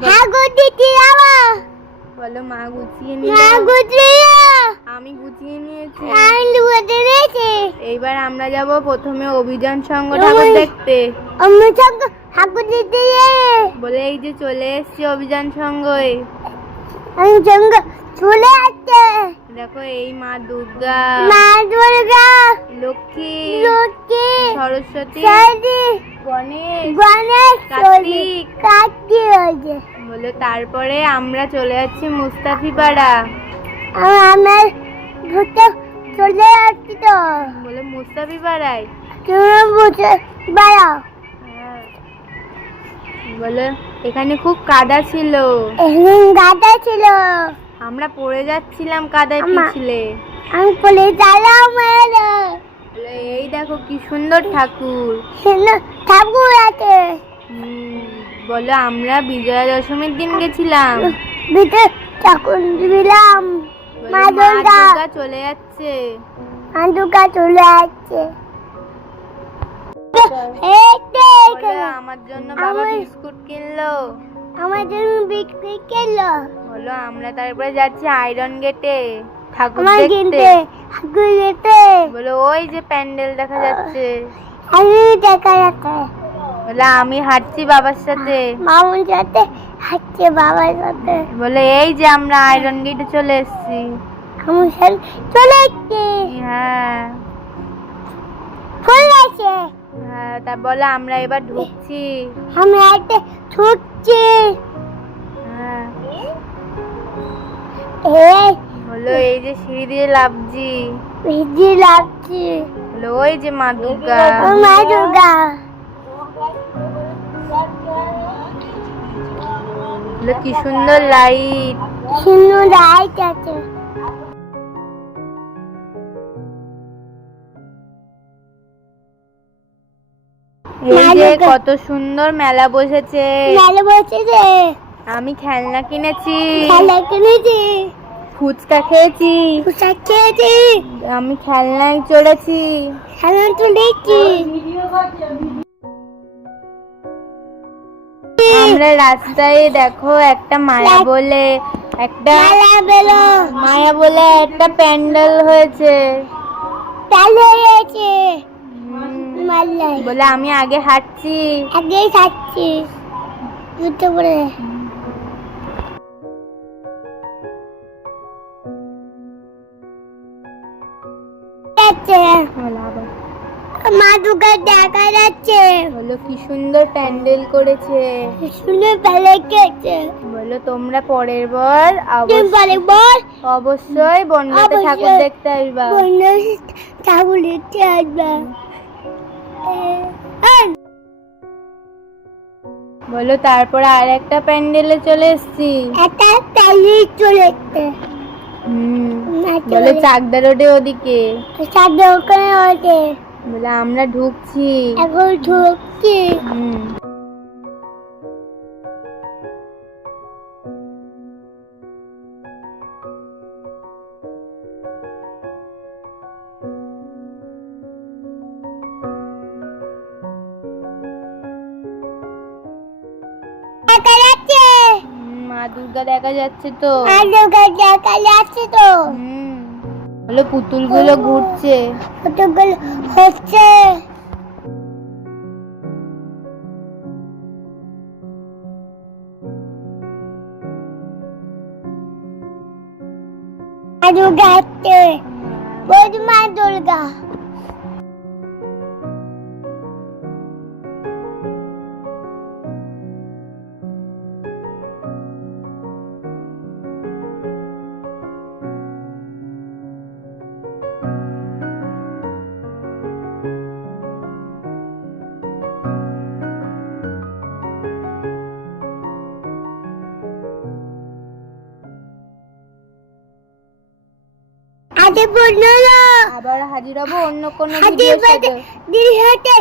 হ্যাঁ গুছিয়ে যাব বলো মা গুছিয়ে মা গুছিয়ে আমি গুছিয়ে নিয়েছি। আমি লুকাতে নিয়েছি এইবার আমরা যাব প্রথমে অভিযান ঠাকুর দেখতে। ঠাকুর বলে এই যে চলে এসেছি অভিযান সঙ্গে আমি সঙ্গ চলে আসছে দেখো এই মা দুর্গা মা দুর্গা লক্ষ্মী লক্ষ্মী সরস্বতী সরস্বতী গণেশ গণেশ কার্তিক। কার্তিক হয়েছে বলে তারপরে আমরা চলে যাচ্ছি মুস্তাফি পাড়া আমার ঘুরতে চলে আসছি তো। বলে মুস্তাফি পাড়ায় তুমি বুঝে হ্যাঁ। বলে এখানে খুব কাদা ছিল। এখন গাটা ছিল। আমরা পড়ে যাচ্ছিলাম কাদায়। পিছলে। আমি বলে চালাও মেরে এই দেখো কি সুন্দর ঠাকুর। ঠাকুর আছে। বলো আমরা বিজয়া দশমীর দিন গেছিলাম। ঠাকুর দিলাম মা দুর্গা চলে যাচ্ছে। মা দুর্গা চলে তো আমার জন্য বাবা বিস্কুট কিনলো। আমার জন্য বিক্রি বলো আমরা তারপরে যাচ্ছি আয়রন গেটে ঠাকুর দেখতে। ঠাকুর যেতে বলো ওই যে প্যান্ডেল দেখা যাচ্ছে। আমি দেখা যাচ্ছে। বলে আমি হাঁটছি বাবার সাথে। মামুর সাথে হাঁটছে বাবার সাথে। বলে এই যে আমরা আয়রন গেটে চলে এসেছি। আমার সাথে চলে এসছে। হ্যাঁ। চলে আসে হ্যাঁ তা বলে আমরা এবার ঢুকছি। আমি একটা ছুটছি হ্যাঁ। এই যে সিঁড়ি দিয়ে লাভজি ভিজি লাগছি বলো ওই যে মা দুর্গা। মা দুর্গা। বলো কি সুন্দর লাইট সুন্দর লাইট আছে। এই যে কত সুন্দর মেলা বসেছে। মেলে বসেছে আমি খেলনা কিনেছি। খেলা কিনেছি। ফুচকা খেয়েছি। পোশাক খেয়েছি। আমি খেলনায় চড়েছি। খেলা তুলেছি আমরা রাস্তায় দেখো একটা মায়া বলে একটা মায়া বলে। একটা প্যান্ডেল হয়েছে। হয়েছে। বলে আমি আগে হাঁটছি। আগেই দুটো করে। যাচ্ছে। বলে মা দুর্গা দেখা যাচ্ছে। বলো কি সুন্দর প্যান্ডেল করেছে। শুনে ফেলে গেছে বলো তোমরা পরের বার অবশ্যই বন্যাতে ঠাকুর দেখতে আসবা। ঠাকুর দেখতে আসবে। বলো তারপর আর একটা প্যান্ডেলে চলে এসছি। একটা তালি চলে না বলে চাকদা রোডে ওদিকে। চাকদা ওখানে ওদিকে। বলে আমরা ঢুকছি। এখন ঢুকছি। হুম। দুর্গা দেখা যাচ্ছে তো। দুর্গা দেখা যাচ্ছে তো। হুম। বলো পুতুলগুলো ঘুরছে। কতগুলো হচ্ছে দুর্গা হচ্ছে বৌদ মা দুর্গা। আগে বলল আবার হাজির হব অন্য কোনো হাতে ভিডিওর সাথে। দিদি হাতে